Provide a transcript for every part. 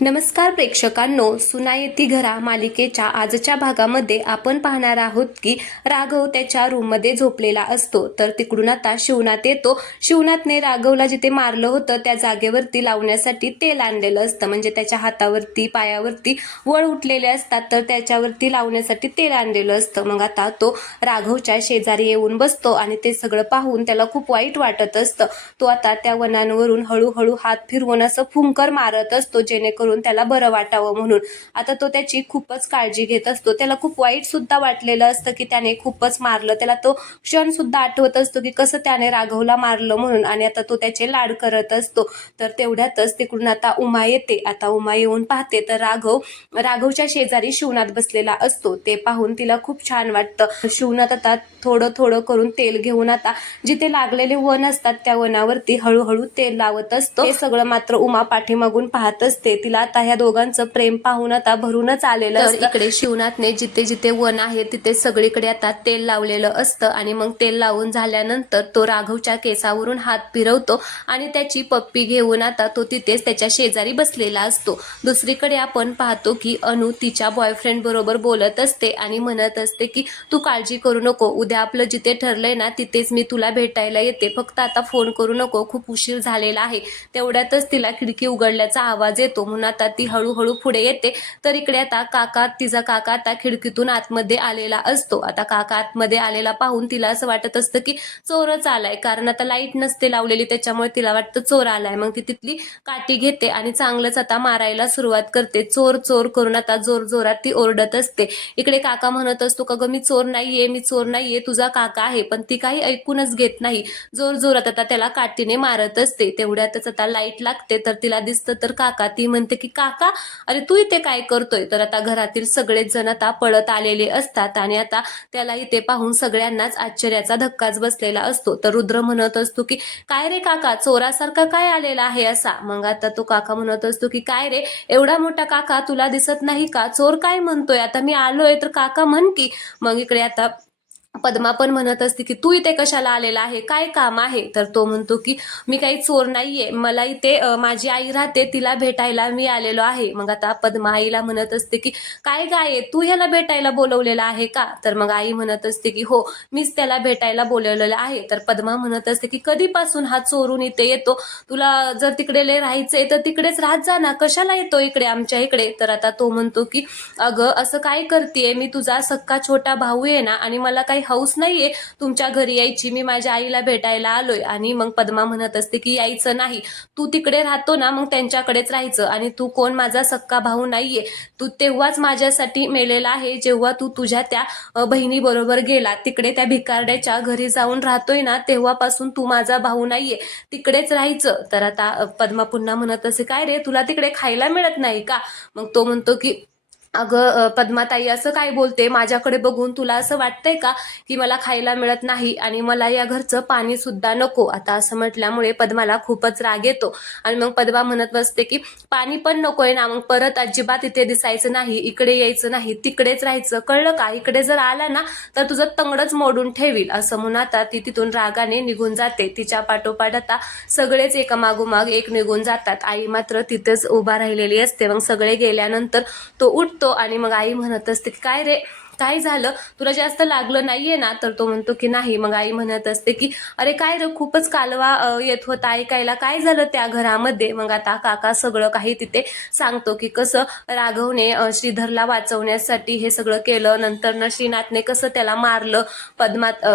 नमस्कार प्रेक्षकांनो, सुना येती घरा मालिकेच्या आजच्या भागामध्ये आपण पाहणार आहोत की राघव त्याच्या रूममध्ये झोपलेला असतो. तर तिकडून आता शिवनाथ येतो. शिवनाथने राघवला जिथे मारलं होतं त्या जागेवरती लावण्यासाठी तेल आणलेलं असतं. म्हणजे त्याच्या हातावरती पायावरती वळ उठलेले असतात, तर त्याच्यावरती लावण्यासाठी तेल आणलेलं असतं. मग आता तो राघवच्या शेजारी येऊन बसतो आणि ते सगळं पाहून त्याला खूप वाईट वाटत असतं. तो आता त्या वनांवरून हळूहळू हात फिरवून असं फुंकर मारत असतो, जेणेकरून त्याला बरं वाटावं म्हणून. आता तो त्याची खूपच काळजी घेत असतो. त्याला खूप वाईट सुद्धा वाटलेलं असतं की त्याने खूपच मारलं. त्याला तो क्षण सुद्धा आठवत असतो की कसं त्याने राघवला मारलं म्हणून, आणि आता तो त्याचे लाड करत असतो. तर तेवढ्यातच तिकडून आता उमा येते. आता उमा येऊन पाहते तर राघवच्या शेजारी शिवनाथ बसलेला असतो. ते पाहून तिला खूप छान वाटतं. शिवनाथ आता थोडं थोडं करून तेल घेऊन आता जिथे लागलेले वन असतात त्या वनावरती हळूहळू तेल लावत असतो. हे सगळं मात्र उमा पाठीमागून पाहत असते. तिला आता ह्या दोघांचं प्रेम पाहून आता भरूनच आलेलं असतं. इकडे शिवनाथने जिथे जिथे वन आहे तिथे सगळीकडे आता तेल लावलेलं असतं. आणि मग तेल लावून झाल्यानंतर तो राघवच्या केसावरून हात फिरवतो आणि त्याची पप्पी घेऊन आता तो तिथेच त्याच्या शेजारी बसलेला असतो. दुसरीकडे आपण पाहतो की अनु तिच्या बॉयफ्रेंड बरोबर बोलत असते आणि म्हणत असते की तू काळजी करू नको, उद्या आपलं जिथे ठरलंय ना तिथेच मी तुला भेटायला येते, फक्त आता फोन करू नको, खूप उशीर झालेला आहे. तेवढ्यातच तिला खिडकी उघडल्याचा आवाज येतो म्हणून आता ती हळूहळू पुढे येते. तर इकडे आता तिचा काका आता खिडकीतून आतमध्ये आलेला असतो. आता काका आतमध्ये आलेला पाहून तिला असं वाटत असतं की चोरच आलाय, कारण आता लाईट नसते लावलेली, त्याच्यामुळे तिला वाटतं चोर आलाय. मग ती तिथली काठी घेते आणि चांगलंच आता मारायला सुरुवात करते. चोर चोर करून आता जोर जोरात ती ओरडत असते. इकडे काका म्हणत असतो का ग, मी चोर नाहीये, तुझा काका आहे. पण ती काही ऐकूनच घेत नाही. जोर जोरात आता त्याला काठीने मारत असते. तेवढ्यातच आता लाईट लागते तर तिला दिसतं तर काका. ती म्हणते की काका, अरे तू इथे काय करतोय? तर आता घरातील सगळेच जण आता पळत आलेले असतात आणि आता त्याला इथे पाहून सगळ्यांनाच आश्चर्याचा धक्काच बसलेला असतो. तर रुद्र म्हणत असतो की काय रे काका, चोरासारखा काय आलेला आहे असा? मग आता तो काका म्हणत असतो की काय रे, एवढा मोठा काका तुला दिसत नाही का? चोर काय म्हणतोय? आता मी आलोय तर काका म्हण की. मग इकडे आता पद्मा पण म्हणत असते की तू इथे कशाला आलेला आहे, काय काम आहे? तर तो म्हणतो की मी काही चोर नाहीये, मला इथे माझी आई राहते, तिला भेटायला मी आलेलो आहे. मग आता पद्मा आईला म्हणत असते की काय गाय, तू ह्याला भेटायला बोलवलेलं आहे का? तर मग आई म्हणत असते की हो, मीच त्याला भेटायला बोलवलेलं आहे. तर पद्मा म्हणत असते की कधीपासून हा चोरून इथे येतो? तुला जर तिकडे राहायचंय तर तिकडेच राहत जा ना, कशाला येतो इकडे आमच्या इकडे? तर आता तो म्हणतो की अगं असं काय करतेय, मी तुझा सक्का छोटा भाऊ आहे ना, आणि मला काही हौस नाहीये तुमच्या घरी यायची, मी माझ्या आईला भेटायला आलोय. आणि मग पद्मा म्हणत असते की यायचं नाही, तू तिकडे राहतो ना, मग त्यांच्याकडेच राहायचं. आणि तू कोण माझा सक्का भाऊ नाहीये, तू तेव्हाच माझ्यासाठी मेलेला आहे जेव्हा तू तुझ्या त्या बहिणी बरोबर गेला, तिकडे त्या भिकारड्याच्या घरी जाऊन राहतोय ना, तेव्हापासून तू माझा भाऊ नाहीये, तिकडेच राहायचं. तर आता पद्मा पुन्हा म्हणत असे काय रे, तुला तिकडे खायला मिळत नाही का? मग तो म्हणतो की अगं पद्माताई, असं काय बोलते? माझ्याकडे बघून तुला असं वाटतंय का की मला खायला मिळत नाही आणि मला या घरचं पाणी सुद्धा नको? आता असं म्हटल्यामुळे पद्माला खूपच राग येतो आणि मग पद्मा म्हणत बसते की पाणी पण नकोय ना, मग परत अजिबात इथे दिसायचं नाही, इकडे यायचं नाही, तिकडेच राहायचं, कळलं का? इकडे जर आला ना तर तुझं तंगडच मोडून ठेवील. असं म्हणून आता ती तिथून रागाने निघून जाते. तिच्या पाठोपाठ आता सगळेच एकामागोमाग एक निघून जातात. आई मात्र तिथेच उभा राहिलेली असते. मग सगळे गेल्यानंतर तो उठतो आणि मग आई म्हणत असते की काय रे, काय झालं, तुला जास्त लागलं नाहीये ना? तर तो म्हणतो की नाही. मग आई म्हणत असते की अरे काय रे, खूपच कालवा येत होता ऐकायला, काय झालं त्या घरामध्ये? मग आता काका सगळं काही तिथे सांगतो की कसं राघवने श्रीधरला वाचवण्यासाठी हे सगळं केलं, नंतर श्रीनाथने कसं त्याला मारलं,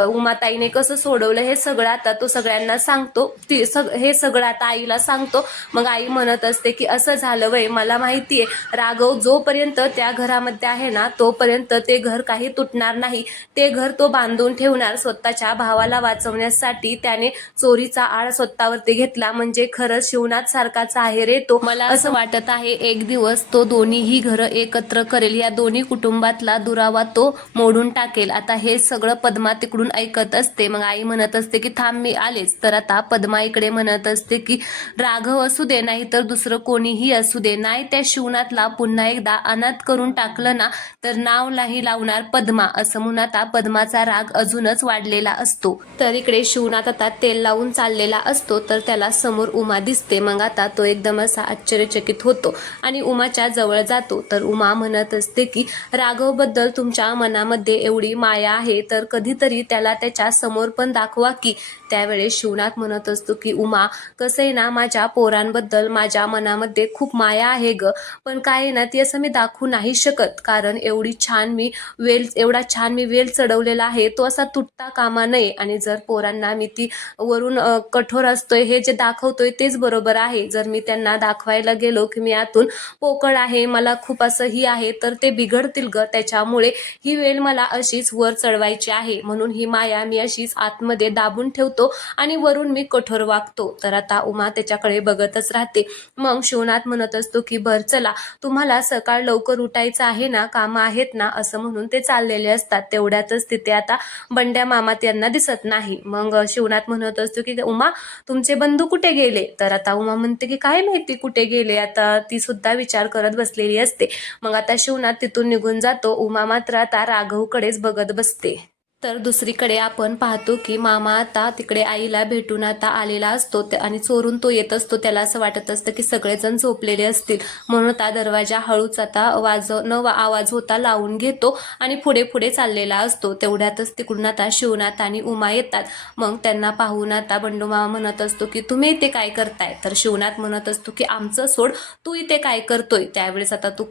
उमाताईने कसं सोडवलं, हे सगळं आता तो सगळ्यांना सांगतो. हे सगळं आता आईला सांगतो. मग आई म्हणत असते की असं झालं वय, मला माहितीये राघव जोपर्यंत त्या घरामध्ये आहे ना तोपर्यंत ते घर काही तुटणार नाही, ते घर तो बांधून ठेवणार. स्वतःच्या भावाला वाचवण्यासाठी त्याने चोरीचा आळ स्वतःवरती घेतला, म्हणजे खरंच शिवनाथ सारखाच आहे रे तो. मला असं वाटत आहे एक दिवस तो दोन्हीही घरं एकत्र करेल, या दोन्ही कुटुंबातला दुरावा तो मोडून टाकेल. आता हे सगळं पद्मा तिकडून ऐकत असते. मग आई म्हणत असते की थांब मी आलेच. तर आता पद्मा इकडे म्हणत असते की राघव असू दे नाही तर दुसरं कोणीही असू दे, नाही त्या शिवनाथला पुन्हा एकदा अनाथ करून टाकलं ना तर नाव नाही लावू लावणार पद्मा असं म्हणून आता पद्माचा राग अजूनच वाढलेला असतो. तर इकडे शिवनाथ आता तेल लावून चाललेला असतो तर त्याला समोर उमा दिसते. मग आता तो एकदम असा आश्चर्यचकित होतो आणि उमाच्या जवळ जातो. तर उमा म्हणत असते की राघव बद्दल तुमच्या मनामध्ये एवढी माया आहे तर कधीतरी त्याला त्याच्या समोर पण दाखवा की. त्यावेळेस शिवनाथ म्हणत असतो की उमा, कसं आहे ना, माझ्या पोरांबद्दल माझ्या मनामध्ये खूप माया आहे ग, पण काय आहे ना ती असं मी दाखवू नाही शकत कारण एवढा छान मी वेल चढवलेला आहे तो असा तुटता कामा नये. आणि जर पोरांना मी ती वरून कठोर असतोय हे जे दाखवतोय तेच बरोबर आहे. जर मी त्यांना दाखवायला गेलो की मी आतून पोकळ आहे, मला खूप असं ही आहे, तर ते बिघडतील ग. त्याच्यामुळे ही वेल मला अशीच वर चढवायची आहे, म्हणून ही माया मी अशीच आतमध्ये दाबून ठेवतो आणि वरून मी कठोर वागतो. तर आता उमा त्याच्याकडे बघतच राहते. मग शिवनाथ म्हणत असतो की बर चला, तुम्हाला सकाळ लवकर उठायचं आहे ना, कामं आहेत ना, असं म्हणून ते चाललेले असतात. तेवढ्यातच तिथे आता बंड्या मामा त्यांना दिसत नाही. मग शिवनाथ म्हणत असतो की उमा, तुमचे बंधू कुठे गेले? तर आता उमा म्हणते की काय माहिती कुठे गेले, आता ती सुद्धा विचार करत बसलेली असते. मग आता शिवनाथ तिथून निघून जातो. उमा मात्र आता राघवकडेच बघत बसते. तर दुसरीकडे आपण पाहतो की मामा आता तिकडे आईला भेटून आता आलेला असतो आणि चोरून तो येत असतो. त्याला असं वाटत असतं की सगळेजण झोपलेले असतील, म्हणून आता दरवाजा हळूच आता आवाज होता लावून घेतो आणि पुढे पुढे चाललेला असतो. तेवढ्यातच तिकडून आता शिवनाथ आणि उमा येतात. मग त्यांना पाहून आता बंडू मामा म्हणत असतो की तुम्ही इथे काय करताय? तर शिवनाथ म्हणत असतो की आमचं सोड, तू इथे काय करतोय? त्यावेळेस आता तू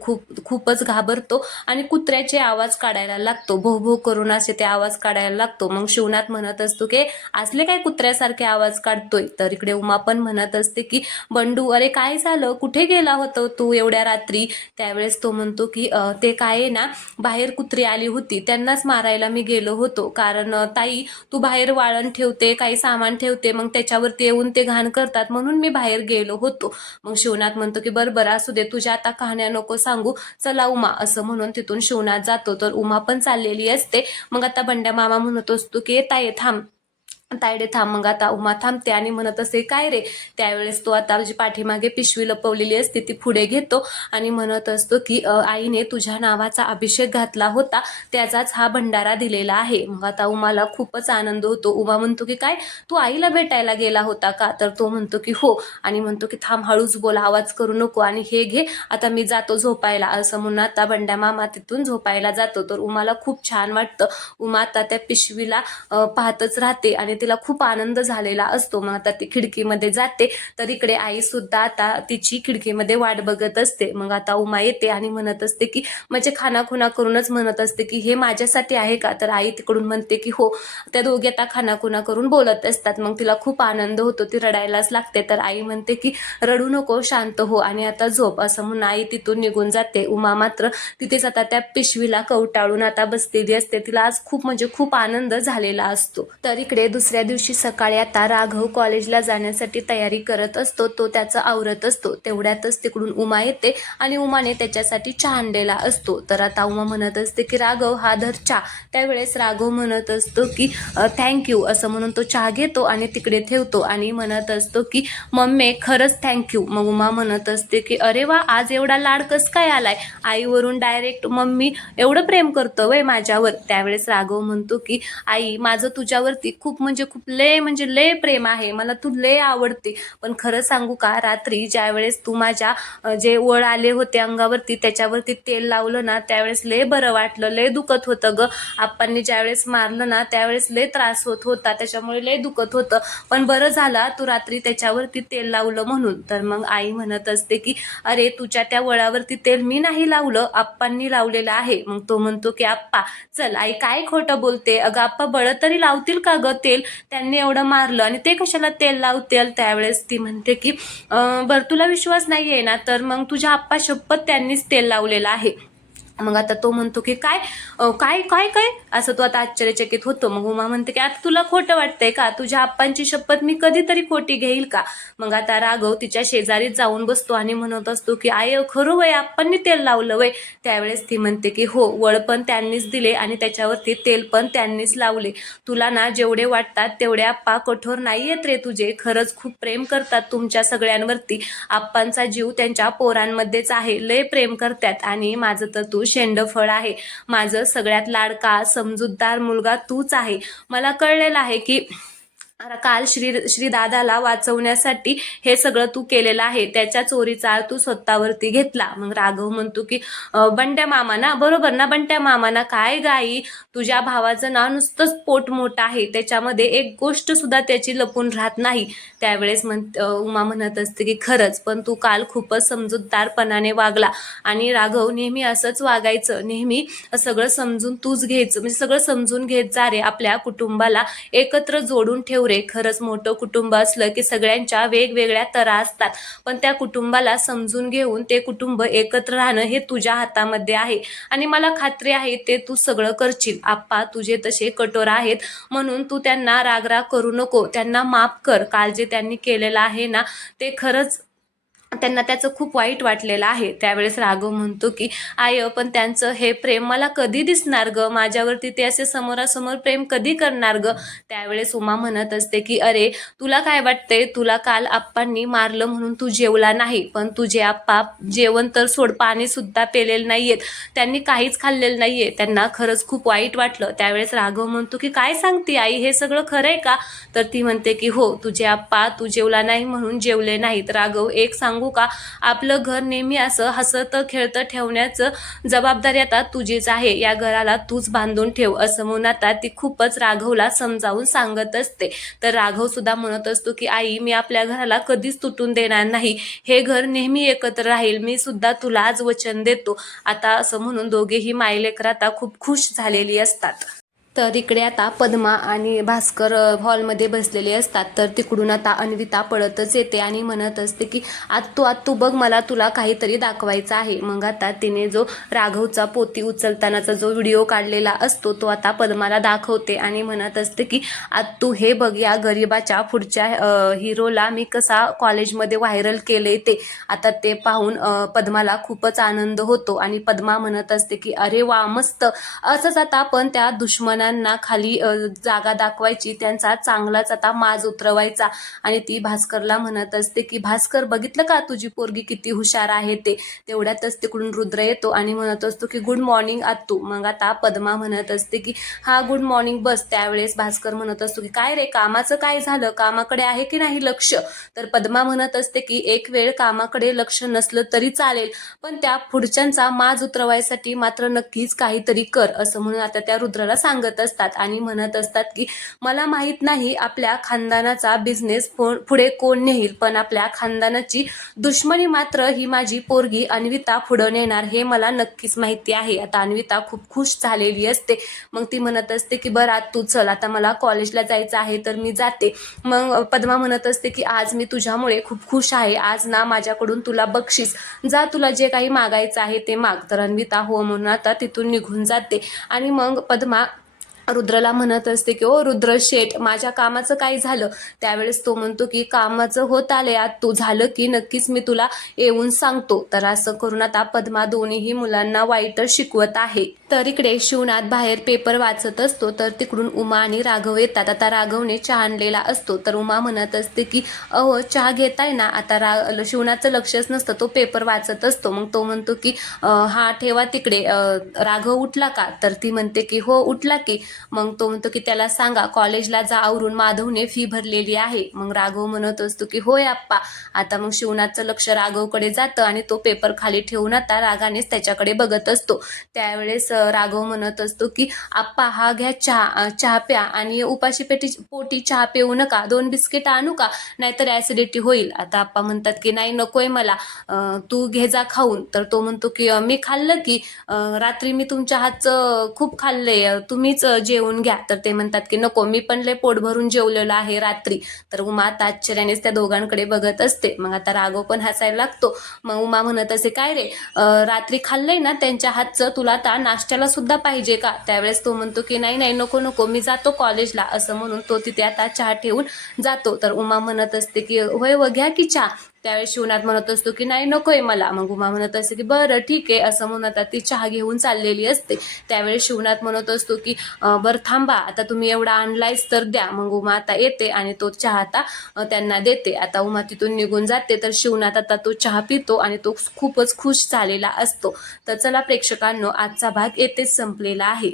खूपच घाबरतो आणि कुत्र्याचे आवाज काढायला लागतो. भो भो करून असे ते आवाज काढायला लागतो. मग शिवनाथ म्हणत असतो की असले काय कुत्र्यासारखे आवाज काढतोय? तर इकडे उमा पण म्हणत असते की बंडू, अरे काय झालं, कुठे गेला होता तू एवढ्या रात्री? त्यावेळेस तो म्हणतो की ते काय आहे ना, बाहेर कुत्री आली होती, त्यांनाच मारायला मी गेलो होतो. कारण ताई, तू बाहेर वाळण ठेवते, काही सामान ठेवते, मग त्याच्यावरती येऊन ते घाण करतात, म्हणून मी बाहेर गेलो होतो. मग शिवनाथ म्हणतो की बरं असू दे, तुझ्या आता कहाण्या नको सांगू, चला उमा, असं म्हणून तिथून शिवनाथ जातो. तर उमा पण चाललेली असते. मग आता बंड्या मामा म्हणत असतो की ताई थांब, तायडे थांब. मग आता उमा थांबते आणि म्हणत असे काय रे? त्यावेळेस तो आता जी पाठीमागे पिशवी लपवलेली असते ती पुढे घेतो आणि म्हणत असतो की आईने तुझ्या नावाचा अभिषेक घातला होता, त्याचाच हा भंडारा दिलेला आहे. मग आता उमाला खूपच आनंद होतो. उमा म्हणतो की काय, तू आईला भेटायला गेला होता का? तर तो म्हणतो की हो, आणि म्हणतो की थांब, हळूच बोल, आवाज करू नको, आणि हे घे, आता मी जातो झोपायला, असं म्हणून आता बंड्या मामा तिथून झोपायला जातो. तर उमाला खूप छान वाटतं. उमा आता त्या पिशवीला पाहतच राहते आणि तिला खूप आनंद झालेला असतो. मग आता ती खिडकीमध्ये जाते. तर इकडे आई सुद्धा आता तिची खिडकीमध्ये वाट बघत असते. मग आता उमा येते आणि म्हणत असते की म्हणजे खानाखुना करूनच म्हणत असते की हे माझ्यासाठी आहे का? तर आई तिकडून म्हणते की हो. त्या दोघी आता खानाखुना करून बोलत असतात. मग तिला खूप आनंद होतो, ती रडायलाच लागते. तर आई म्हणते की रडू नको, शांत हो आणि आता झोप, असं म्हणून आई तिथून निघून जाते. उमा मात्र तिथेच आता त्या पिशवीला कवटाळून आता बसलेली असते. तिला आज खूप आनंद झालेला असतो. तर इकडे दुसऱ्या दिवशी सकाळी आता राघव कॉलेजला जाण्यासाठी तयारी करत असतो. तो त्याचं आवरत असतो. तेवढ्यातच तिकडून उमा येते आणि उमाने त्याच्यासाठी चहा आणलेला असतो. तर आता उमा म्हणत असते की राघव, हा धर चहा. त्यावेळेस राघव म्हणत असतो की थँक्यू, असं म्हणून तो चहा घेतो आणि तिकडे ठेवतो आणि म्हणत असतो की मम्मी खरंच थँक्यू. मग उमा म्हणत असते की अरे वा, आज एवढा लाड कस काय आलाय? आईवरून डायरेक्ट मम्मी एवढं प्रेम करतो वय माझ्यावर? त्यावेळेस राघव म्हणतो की आई, माझं तुझ्यावरती खूप लय प्रेम आहे, मला तू लय आवडते. पण खरं सांगू का, रात्री ज्यावेळेस तू माझ्या जे वळ आले होते अंगावरती त्याच्यावरती तेल लावलं ना, त्यावेळेस लय बरं वाटलं, लय दुखत होतं ग. आप्पांनी ज्यावेळेस मारलं ना त्यावेळेस लय त्रास होत होता, त्याच्यामुळे लय दुखत होतं, पण बरं झालं तू रात्री त्याच्यावरती तेल लावलं म्हणून. तर मग आई म्हणत असते की अरे, तुझ्या त्या वळावरती तेल मी नाही लावलं, आप्पांनी लावलेलं आहे. मग तो म्हणतो की आप्पा, चल आई काय खोटं बोलते, अगं आप्पा बळ तरी लावतील का ग तेल? त्यांनी एवढं मारलं आणि ते कशाला तेल लावतील? त्यावेळेस ती म्हणते की बरं, तुला विश्वास नाहीये ना, तर मग तुझ्या आप्पा शपथ त्यांनीच तेल लावलेलं आहे. मग आता तो म्हणतो की काय काय काय काय असं तो आता आश्चर्यचकित होतो. मग उमा म्हणते की आता तुला खोटं वाटतंय का? तुझ्या आप्पांची शपथ मी कधीतरी खोटी घेईल का? मग आता राघव तिच्या शेजारीच जाऊन बसतो आणि म्हणत असतो की आय, खरं वय आप्पांनी तेल लावलं वय? त्यावेळेस ती म्हणते की हो, वळ पण त्यांनीच दिले आणि त्याच्यावरती तेल पण त्यांनीच लावले. तुला ना जेवढे वाटतात तेवढे आप्पा कठोर नाहीयेत रे तुझे, खरंच खूप प्रेम करतात तुमच्या सगळ्यांवरती. आप्पांचा जीव त्यांच्या पोरांमध्येच आहे, लय प्रेम करतात आणि माझं तर तू शेंडफळ आहे. माझं सगळ्यात लाडका समजूतदार मुलगा तूच आहे. मला कळलेलं आहे की काल श्री दादाला वाचवण्यासाठी हे सगळं तू केलेलं आहे. त्याच्या चोरीचा तू स्वतःवरती घेतला. मग राघव म्हणतो की बंट्या मामा ना, बरोबर ना बंट्या मामा ना, काय गाई तुझ्या भावाचं ना नुसतंच पोट मोठं आहे, त्याच्यामध्ये एक गोष्ट सुद्धा त्याची लपून राहत नाही. त्यावेळेस उमा म्हणत असते की खरंच, पण तू काल खूपच समजूतदारपणाने वागला आणि राघव नेहमी असंच वागायचं, नेहमी सगळं समजून तूच घ्यायचं, म्हणजे सगळं समजून घेत जा रे, आपल्या कुटुंबाला एकत्र जोडून ठेव रे. खरंच मोठं कुटुंब असलं की सगळ्यांच्या वेगवेगळ्या तरा असतात, पण त्या कुटुंबाला समजून घेऊन ते कुटुंब एकत्र राहणं हे तुझ्या हातामध्ये आहे आणि मला खात्री आहे ते तू सगळं करशील. आप्पा तुझे तसे कठोर आहेत म्हणून तू त्यांना रागराग करू नको, त्यांना माफ कर. काल जे त्यांनी केलेलं आहे ना ते खरंच त्यांना त्याचं खूप वाईट वाटलेलं आहे. त्यावेळेस राघव म्हणतो की आय, पण त्यांचं हे प्रेम मला कधी दिसणार ग, माझ्यावरती ते असे समोरासमोर प्रेम कधी करणार ग. त्यावेळेस उमा म्हणत असते की अरे तुला काय वाटतंय, तुला काल आप्पांनी मारलं म्हणून तू जेवला नाही, पण तुझे आप्पा जेवण तर सोड, पाणी सुद्धा पेलेलं नाहीयेत, त्यांनी काहीच खाल्लेलं नाहीये, त्यांना खरंच खूप वाईट वाटलं. त्यावेळेस राघव म्हणतो की काय सांगते आई, हे सगळं खरंय का? तर ती म्हणते की हो, तुझे आप्पा तू जेवला नाही म्हणून जेवले नाहीत. राघव एक सांगू का, आपलं घर नेहमी असं हसत खेळतं ठेवण्याचं जबाबदारी आता तुझीच आहे, या घराला तूच बांधून ठेव, असं म्हणून आता ती खूपच राघवला समजावून सांगत असते. तर राघव सुद्धा म्हणत असतो की आई, मी आपल्या घराला कधीच तुटून देणार नाही, हे घर नेहमी एकत्र राहील, मी सुद्धा तुला आज वचन देतो. आता असं म्हणून दोघेही मायलेकर आता खूप खुश झालेली असतात. तर इकडे आता पद्मा आणि भास्कर हॉलमध्ये बसलेले असतात. तर तिकडून आता अन्विता पळतच येते आणि म्हणत असते की आत्तू बघ, मला तुला काहीतरी दाखवायचं आहे. मग आता तिने जो राघवचा पोती उचलतानाचा जो व्हिडिओ काढलेला असतो तो आता पद्माला दाखवते आणि म्हणत असते की आत्तू हे बघ, या गरिबाच्या पुढच्या हिरोला मी कसा कॉलेजमध्ये व्हायरल केले ते. आता ते पाहून पद्माला खूपच आनंद होतो आणि पद्मा म्हणत असते की अरे वा, मस्त. असंच आता आपण त्या दुश्मन खाली जागा दाखवायची, त्यांचा चांगलाच आता माज उतरवायचा. आणि ती भास्करला म्हणत असते की भास्कर, बघितलं का तुझी पोरगी किती हुशार आहे ते. तेवढ्यातच तिकडून रुद्र येतो आणि म्हणत असतो की गुड मॉर्निंग आत्तू. मग आता पद्मा म्हणत असते की हा गुड मॉर्निंग बस. त्यावेळेस भास्कर म्हणत असतो की काय रे, कामाचं काय झालं, कामाकडे आहे की नाही लक्ष. तर पद्मा म्हणत असते की एक वेळ कामाकडे लक्ष नसलं तरी चालेल, पण त्या पुढच्यांचा माज उतरवायसाठी मात्र नक्कीच काहीतरी कर, असं म्हणून आता त्या रुद्राला सांगत असतात आणि म्हणत असतात की मला माहित नाही आपल्या खानदानाचा बिझनेस पुढे कोण नेईल, पण आपल्या खानदानाची दुश्मनी मात्र ही माझी पोरगी अन्विता पुढे नेणार, हे मला नक्कीच माहिती आहे. आता अन्विता खूप खुश झालेली असते. मग ती म्हणत असते की बरं तू चल, आता मला कॉलेजला जायचं आहे तर मी जाते. मग पद्मा म्हणत असते की आज मी तुझ्यामुळे खूप खुश आहे, आज ना माझ्याकडून तुला बक्षीस, जा तुला जे काही मागायचं आहे ते माग. तर अन्विता हो म्हणून आता तिथून निघून जाते आणि मग पद्मा रुद्रला म्हणत असते की ओ रुद्र शेठ, माझ्या कामाचं काय झालं. त्यावेळेस तो म्हणतो की कामाचं होत आले, आज तू झालं की नक्कीच मी तुला येऊन सांगतो. तर असं करून आता पद्मा दोन्हीही मुलांना वाईटच शिकवत आहे. तर इकडे शिवनाथ बाहेर पेपर वाचत असतो तर तिकडून उमा आणि राघव येतात. आता राघवने चहा आणलेला असतो तर उमा म्हणत असते की अहो चहा घेताय ना. आता शिवनाथचं लक्षच नसतं, तो पेपर वाचत असतो. मग तो म्हणतो की हा ठेवा तिकडे, राघव उठला का. तर ती म्हणते की हो उठला की. मग तो म्हणतो की त्याला सांगा कॉलेजला जा आवरून, माधवने फी भरलेली आहे. मग राघव म्हणत असतो की होय आप्पा. आता मग शिवनाथचं लक्ष राघवकडे जातं आणि तो पेपर खाली ठेवून आता रागानेच त्याच्याकडे बघत असतो. त्यावेळेस राघव म्हणत असतो की आप्पा हा घ्या चहा प्या आणि उपाशी पोटी चहा पिऊ नका, 2 बिस्किट आणू का, नाहीतर ऍसिडिटी होईल. आता आप्पा म्हणतात की नाही नकोय मला, तू घे जा खाऊन. तर तो म्हणतो की मी खाल्लं की, रात्री मी तुमच्या हातचं खूप खाल्लंय, तुम्हीच जेवून घ्या. तर ते म्हणतात की नको, मी पण लय पोट भरून जेवलेलो आहे रात्री. तर उमा आता आश्चर्यानेच त्या दोघांकडे बघत असते. मग आता राघव पण हसायला लागतो. मग उमा म्हणत असे काय रे, रात्री खाल्लंय ना त्यांच्या हातचं, तुला आता नाश्त्याला सुद्धा पाहिजे का. त्यावेळेस तो म्हणतो की नाही नाही नको, मी जातो कॉलेजला, असं म्हणून तो तिथे आता चहा ठेवून जातो. तर उमा म्हणत असते की होय व घ्या की चहा. त्यावेळेस शिवनाथ म्हणत असतो की नाही नकोय मला. मग उमा म्हणत असते की बरं ठीक आहे असं म्हणून आता ती चहा घेऊन चाललेली असते. त्यावेळेस शिवनाथ म्हणत असतो की बरं थांबा, आता तुम्ही एवढा आणलायच तर द्या. मग उमा आता येते आणि तो चहा आता त्यांना देते. आता उमा तिथून निघून जाते तर शिवनाथ आता तो चहा पितो आणि तो खूपच खुश झालेला असतो. तर चला प्रेक्षकांनो, आजचा भाग येथेच संपलेला आहे.